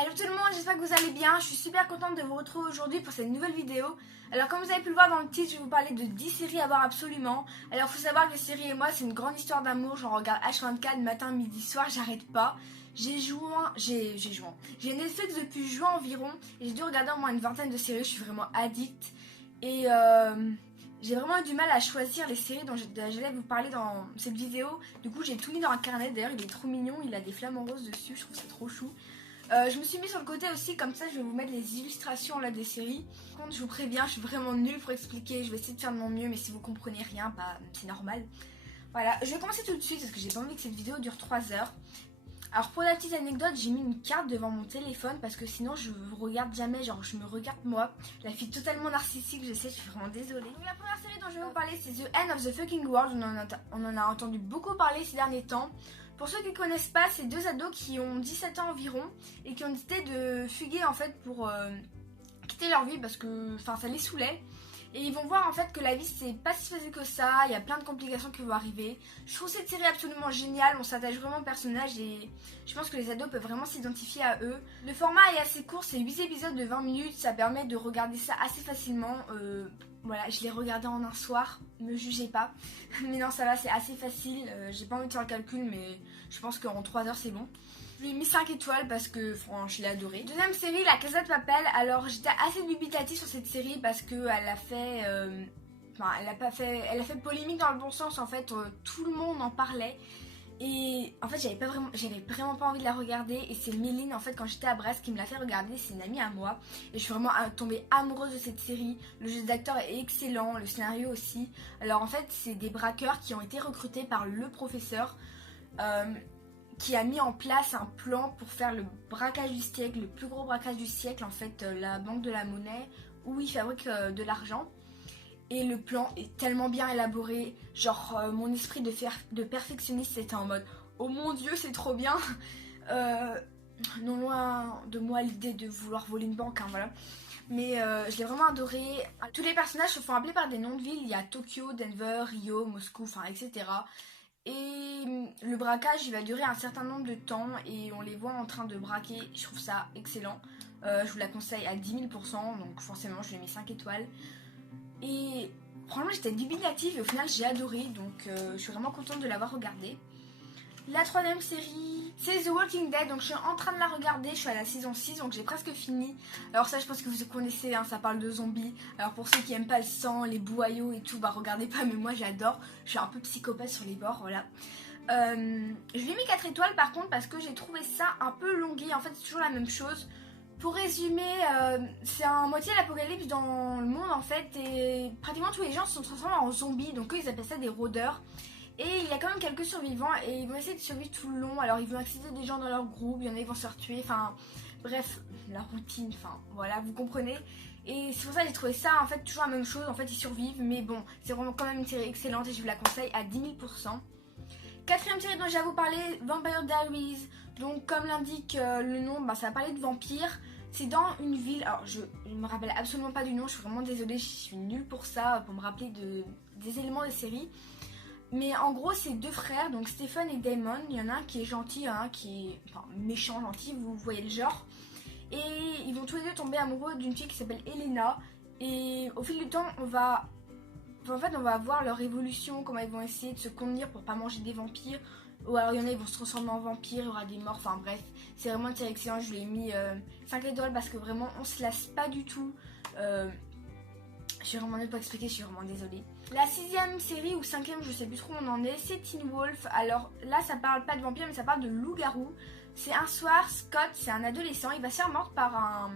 Hello tout le monde, j'espère que vous allez bien. Je suis super contente de vous retrouver aujourd'hui pour cette nouvelle vidéo. Alors comme vous avez pu le voir dans le titre, je vais vous parler de 10 séries à voir absolument. Alors il faut savoir que les séries et moi c'est une grande histoire d'amour. J'en regarde H24 matin, midi, soir, j'arrête pas. J'ai Netflix depuis juin environ et j'ai dû regarder au moins une vingtaine de séries. Je suis vraiment addict et j'ai vraiment eu du mal à choisir les séries dont j'allais vous parler dans cette vidéo. Du coup j'ai tout mis dans un carnet. D'ailleurs il est trop mignon, il a des flamants roses dessus, je trouve ça trop chou. Je me suis mis sur le côté aussi, comme ça je vais vous mettre les illustrations là des séries. Par contre je vous préviens, je suis vraiment nulle pour expliquer, je vais essayer de faire de mon mieux, mais si vous comprenez rien, bah c'est normal. Voilà, je vais commencer tout de suite parce que j'ai pas envie que cette vidéo dure 3 heures. Alors pour la petite anecdote, j'ai mis une carte devant mon téléphone parce que sinon je vous regarde jamais, genre je me regarde moi, la fille totalement narcissique, je sais, je suis vraiment désolée. Donc la première série dont je vais vous parler c'est The End of the Fucking World, on en a entendu beaucoup parler ces derniers temps. Pour ceux qui ne connaissent pas, c'est deux ados qui ont 17 ans environ et qui ont décidé de fuguer en fait pour quitter leur vie parce que ça les saoulait. Et ils vont voir en fait que la vie c'est pas si facile que ça, il y a plein de complications qui vont arriver. Je trouve cette série absolument géniale, on s'attache vraiment au personnage et je pense que les ados peuvent vraiment s'identifier à eux. Le format est assez court, c'est 8 épisodes de 20 minutes, ça permet de regarder ça assez facilement. Voilà, je l'ai regardé en un soir, ne jugez pas. Mais non, ça va, c'est assez facile, j'ai pas envie de faire le calcul mais je pense qu'en 3 heures c'est bon. Je lui ai mis 5 étoiles parce que franchement je l'ai adoré. Deuxième série, La Casa de Papel. Alors j'étais assez dubitative sur cette série parce que elle a fait, elle a fait polémique dans le bon sens en fait. Tout le monde en parlait et en fait j'avais vraiment pas envie de la regarder. Et c'est Méline en fait quand j'étais à Brest qui me l'a fait regarder. C'est une amie à moi et je suis vraiment tombée amoureuse de cette série. Le jeu d'acteur est excellent, le scénario aussi. Alors en fait c'est des braqueurs qui ont été recrutés par le professeur. Qui a mis en place un plan pour faire le braquage du siècle, le plus gros braquage du siècle, en fait, la Banque de la Monnaie, où ils fabriquent de l'argent. Et le plan est tellement bien élaboré, genre mon esprit de perfectionniste était en mode « Oh mon Dieu, c'est trop bien !» Non loin de moi l'idée de vouloir voler une banque, hein, voilà. Mais je l'ai vraiment adoré. Tous les personnages se font appeler par des noms de villes, il y a Tokyo, Denver, Rio, Moscou, etc. Et le braquage il va durer un certain nombre de temps et on les voit en train de braquer, je trouve ça excellent. Je vous la conseille à 10 000%, donc forcément je lui ai mis 5 étoiles. Et franchement j'étais dubitative et au final j'ai adoré, donc je suis vraiment contente de l'avoir regardée. La troisième série, c'est The Walking Dead, donc je suis en train de la regarder, je suis à la saison 6, donc j'ai presque fini. Alors ça je pense que vous connaissez, hein, ça parle de zombies. Alors pour ceux qui aiment pas le sang, les bouaillots et tout, bah regardez pas, mais moi j'adore. Je suis un peu psychopathe sur les bords, voilà. Je lui ai mis 4 étoiles par contre parce que j'ai trouvé ça un peu longué, en fait c'est toujours la même chose. Pour résumer, c'est un moitié l'apocalypse dans le monde en fait, et pratiquement tous les gens se sont transformés en zombies, donc eux ils appellent ça des rôdeurs. Et il y a quand même quelques survivants et ils vont essayer de survivre tout le long. Alors ils vont accepter des gens dans leur groupe, il y en a qui vont se faire tuer, enfin bref, la routine, enfin voilà, vous comprenez. Et c'est pour ça que j'ai trouvé ça en fait toujours la même chose, en fait ils survivent, mais bon, c'est vraiment quand même une série excellente et je vous la conseille à 10 000%. Quatrième série dont j'ai à vous parler, Vampire Diaries. Donc comme l'indique le nom, ça va parler de vampires. C'est dans une ville, alors je me rappelle absolument pas du nom, je suis vraiment désolée, je suis nulle pour ça, pour me rappeler des éléments des séries. Mais en gros, c'est deux frères, donc Stephen et Damon. Il y en a un qui est gentil, il y en a un qui est méchant gentil, vous voyez le genre. Et ils vont tous les deux tomber amoureux d'une fille qui s'appelle Elena. Et au fil du temps, on va voir leur évolution, comment ils vont essayer de se contenir pour pas manger des vampires. Ou alors il y en a, ils vont se transformer en vampires, il y aura des morts, enfin bref. C'est vraiment une série excellente, je lui ai mis 5 étoiles parce que vraiment, on se lasse pas du tout. Je suis vraiment nulle pour expliquer, je suis vraiment désolée. La sixième série ou cinquième, je sais plus trop où on en est, c'est Teen Wolf. Alors là, ça parle pas de vampire, mais ça parle de loup-garou. C'est un soir, Scott, c'est un adolescent, il va se faire mordre par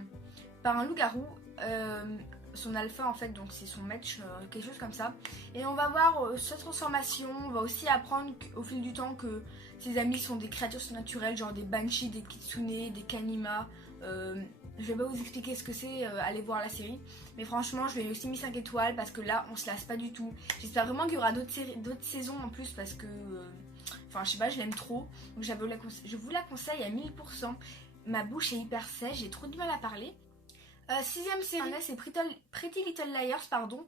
un loup-garou. Son alpha en fait, donc c'est son match, quelque chose comme ça. Et on va voir sa transformation, on va aussi apprendre au fil du temps que ses amis sont des créatures surnaturelles, genre des banshees, des kitsune, des kanima. Je vais pas vous expliquer ce que c'est, allez voir la série. Mais franchement, je lui ai aussi mis 5 étoiles parce que là, on se lasse pas du tout. J'espère vraiment qu'il y aura d'autres saisons en plus parce que... je sais pas, je l'aime trop. Donc je vous la conseille à 1000%. Ma bouche est hyper sèche, j'ai trop du mal à parler. Sixième série, c'est Pretty Little Liars, pardon.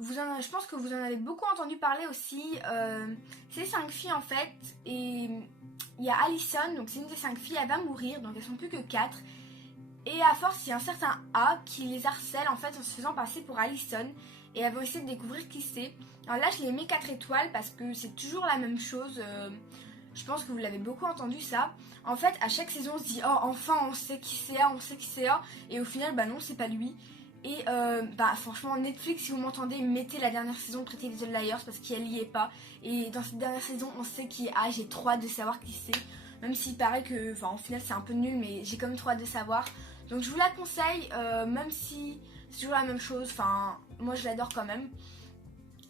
Je pense que vous en avez beaucoup entendu parler aussi. C'est 5 filles en fait. Et il y a Allison, donc c'est une des 5 filles, elle va mourir, donc elles sont plus que 4. Et à force, il y a un certain A qui les harcèle en fait en se faisant passer pour Allison. Et elles vont essayer de découvrir qui c'est. Alors là, je les mets 4 étoiles parce que c'est toujours la même chose. Je pense que vous l'avez beaucoup entendu ça. En fait, à chaque saison, on se dit oh enfin on sait qui c'est A, on sait qui c'est A. Et au final, bah non, c'est pas lui. Et franchement, Netflix, si vous m'entendez, mettez la dernière saison de Pretty Little Liars parce qu'elle y est pas. Et dans cette dernière saison, on sait qui est A. J'ai trop hâte de savoir qui c'est. Même s'il paraît que, enfin, au final, c'est un peu nul, mais j'ai quand même trop hâte de savoir. Donc je vous la conseille, même si c'est toujours la même chose. Enfin, moi je l'adore quand même.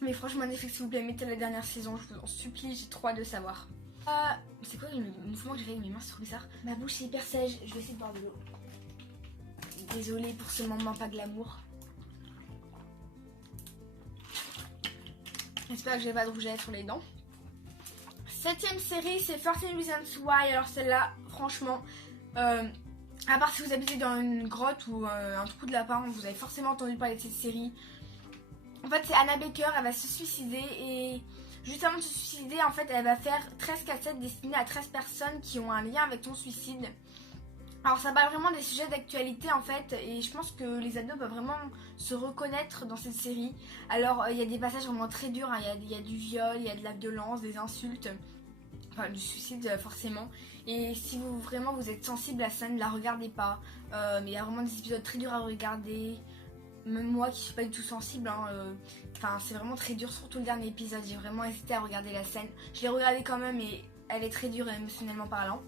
Mais franchement, Netflix, s'il vous plaît, mettez la dernière saison, je vous en supplie, j'ai trop hâte de savoir. C'est quoi le mouvement que j'ai fait avec mes mains, c'est trop bizarre. Ma bouche est hyper sèche, je vais essayer de boire de l'eau. Désolée pour ce moment pas glamour. J'espère que j'ai pas de rouget sur les dents. 7ème série, c'est 13 Reasons Why. Alors celle-là, franchement, à part si vous habitez dans une grotte ou un trou de lapin, vous avez forcément entendu parler de cette série. En fait, c'est Anna Baker, elle va se suicider et juste avant de se suicider, en fait, elle va faire 13 cassettes destinées à 13 personnes qui ont un lien avec ton suicide. Alors ça parle vraiment des sujets d'actualité en fait et je pense que les ados peuvent vraiment se reconnaître dans cette série. Alors il y a des passages vraiment très durs, hein. Il y a du viol, il y a de la violence, des insultes, enfin du suicide forcément. Et si vous êtes sensible à ça, ne la regardez pas. Mais il y a vraiment des épisodes très durs à regarder. Même moi qui suis pas du tout sensible, hein, c'est vraiment très dur, surtout le dernier épisode. J'ai vraiment hésité à regarder la scène. Je l'ai regardée quand même et elle est très dure émotionnellement parlant.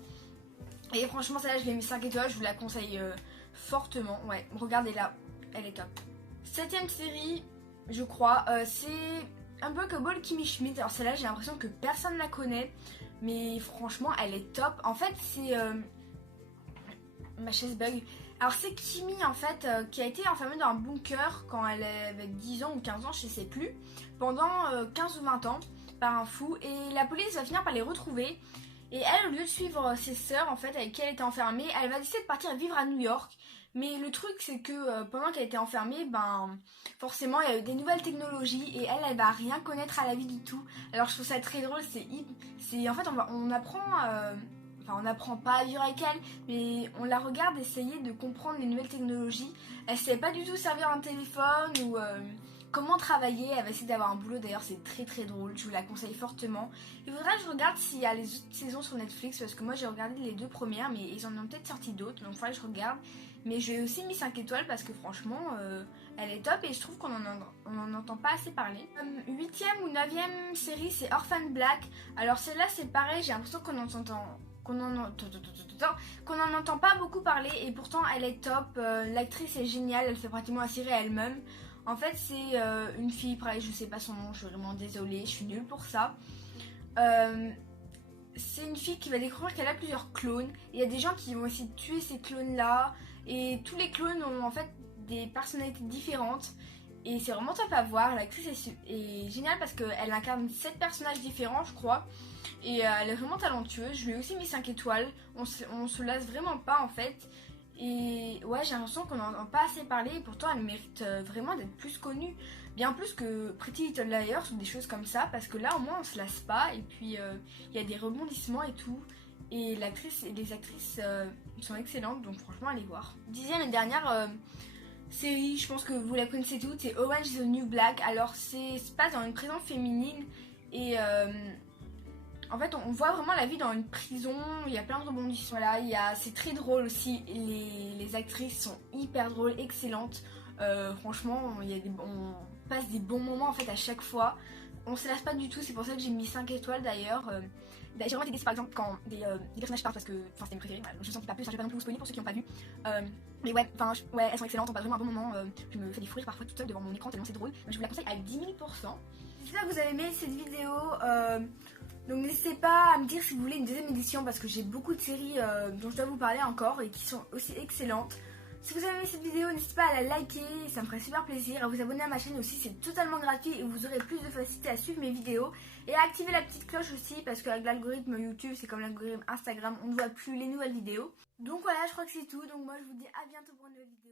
Et franchement celle-là je l'ai mis 5 étoiles, je vous la conseille fortement. Ouais, regardez-la, elle est top. 7ème série, je crois, c'est un peu que Ball Kimmy Schmidt. Alors celle-là j'ai l'impression que personne la connaît. Mais franchement elle est top. En fait c'est... ma chaise bug. Alors c'est Kimmy en fait qui a été enfermée dans un bunker quand elle avait 10 ans ou 15 ans, je sais plus. Pendant 15 ou 20 ans par un fou. Et la police va finir par les retrouver. Et elle, au lieu de suivre ses sœurs, en fait, avec qui elle était enfermée, elle va décider de partir vivre à New York. Mais le truc, c'est que pendant qu'elle était enfermée, forcément, il y a eu des nouvelles technologies et elle va rien connaître à la vie du tout. Alors, je trouve ça très drôle. En fait, on apprend, on n'apprend pas à vivre avec elle, mais on la regarde essayer de comprendre les nouvelles technologies. Elle savait pas du tout servir un téléphone ou comment travailler. Elle va essayer d'avoir un boulot, d'ailleurs c'est très très drôle, je vous la conseille fortement. Il faudra que je regarde s'il y a les autres saisons sur Netflix parce que moi j'ai regardé les 2 premières mais ils en ont peut-être sorti d'autres, donc il faudra que je regarde. Mais je lui ai aussi mis 5 étoiles parce que franchement elle est top et je trouve qu'on en entend pas assez parler. 8ème ou 9ème série c'est Orphan Black. Alors celle-là c'est pareil, j'ai l'impression qu'on n'en entend pas beaucoup parler et pourtant elle est top. L'actrice est géniale, elle fait pratiquement la série elle-même. En fait c'est une fille, pareil je sais pas son nom, je suis vraiment désolée, je suis nulle pour ça. C'est une fille qui va découvrir qu'elle a plusieurs clones. Il y a des gens qui vont essayer de tuer ces clones là et tous les clones ont en fait des personnalités différentes. Et c'est vraiment top à voir, l'actrice est géniale parce qu'elle incarne 7 personnages différents je crois. Et elle est vraiment talentueuse, je lui ai aussi mis 5 étoiles, on se lasse vraiment pas en fait. Et ouais j'ai l'impression qu'on n'en entend pas assez parler et pourtant elle mérite vraiment d'être plus connue. Bien plus que Pretty Little Liars ou des choses comme ça parce que là au moins on se lasse pas et puis il y a des rebondissements et tout. Et l'actrice et les actrices sont excellentes donc franchement allez voir. 10ème et dernière série, je pense que vous la connaissez toutes, c'est Orange is the New Black. Alors c'est se passe dans une prison féminine et en fait on voit vraiment la vie dans une prison, il y a plein de rebondissements là, c'est très drôle aussi, les actrices sont hyper drôles, excellentes. Franchement on passe des bons moments en fait à chaque fois, on se lasse pas du tout, c'est pour ça que j'ai mis 5 étoiles d'ailleurs. J'ai vraiment été déçue par exemple quand des personnages partent parce que c'était mes préférées, je ne sentais pas plus, je vais pas non plus vous spoiler pour ceux qui n'ont pas vu. Mais ouais, elles sont excellentes, on passe vraiment un bon moment, je me fais des fous rires parfois toute seule devant mon écran tellement c'est drôle, je vous la conseille à 10 000%. J'espère que vous avez aimé cette vidéo, donc n'hésitez pas à me dire si vous voulez une deuxième édition parce que j'ai beaucoup de séries dont je dois vous parler encore et qui sont aussi excellentes. Si vous avez aimé cette vidéo, n'hésitez pas à la liker, ça me ferait super plaisir. À vous abonner à ma chaîne aussi, c'est totalement gratuit et vous aurez plus de facilité à suivre mes vidéos. Et à activer la petite cloche aussi parce qu'avec l'algorithme YouTube, c'est comme l'algorithme Instagram, on ne voit plus les nouvelles vidéos. Donc voilà, je crois que c'est tout. Donc moi je vous dis à bientôt pour une nouvelle vidéo.